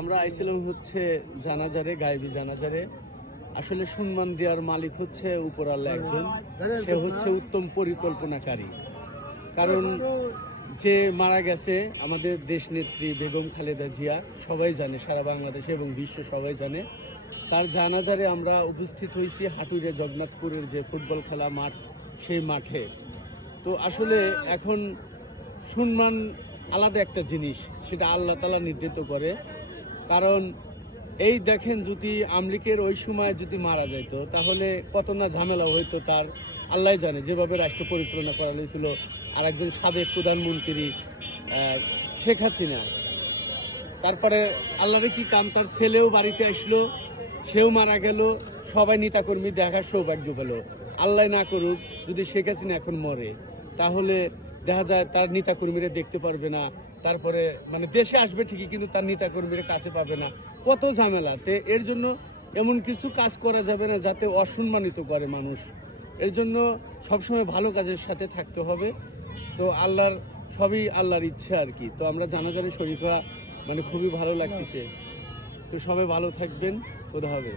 আমরা আইছিলাম হচ্ছে জানাজারে, গায়েবী জানাজারে। আসলে সম্মান দেওয়ার মালিক হচ্ছে উপরওয়ালা একজন, সে হচ্ছে উত্তম পরিকল্পনাকারী। কারণ যে মারা গেছে আমাদের দেশনেত্রী বেগম খালেদা জিয়া, সবাই জানে, সারা বাংলাদেশ এবং বিশ্ব সবাই জানে। তার জানাজারে আমরা উপস্থিত হয়েছি হাটুরে জগন্নাথপুরের যে ফুটবল খেলা মাঠ, সেই মাঠে। তো আসলে এখন সম্মান আলাদা একটা জিনিস, সেটা আল্লাহ তাআলা নির্ধারিত করে। কারণ এই দেখেন, যদি আমলিকের ওই সময় যদি মারা যেত তাহলে কত না ঝামেলা হইতো, তার আল্লাহ জানে। যেভাবে রাষ্ট্র পরিচালনা করা হয়েছিল, আর একজন সাবেক প্রধানমন্ত্রী শেখ হাসিনা, তারপরে আল্লাহরে কি কাম, তার ছেলেও বাড়িতে আসলো, সেও মারা গেল, সবাই নেতাকর্মী দেখার সৌভাগ্য পেল। আল্লাহ না করুক যদি শেখ হাসিনা এখন মরে, তাহলে দেখা যায় তার নেতাকর্মীরা দেখতে পারবে না, তারপরে মানে দেশে আসবে ঠিকই কিন্তু তার নেতাকর্মীরা কাছে পাবে না, কত ঝামেলাতে। এর জন্য এমন কিছু কাজ করা যাবে না যাতে অসম্মানিত করে মানুষ। এর জন্য সবসময় ভালো কাজের সাথে থাকতে হবে। তো আল্লাহর সবই আল্লাহর ইচ্ছে আর কি। তো আমরা জানাজারে শরীফা মানে খুবই ভালো লাগতেছে। তো সবাই ভালো থাকবেন, খোদা হাফেজ।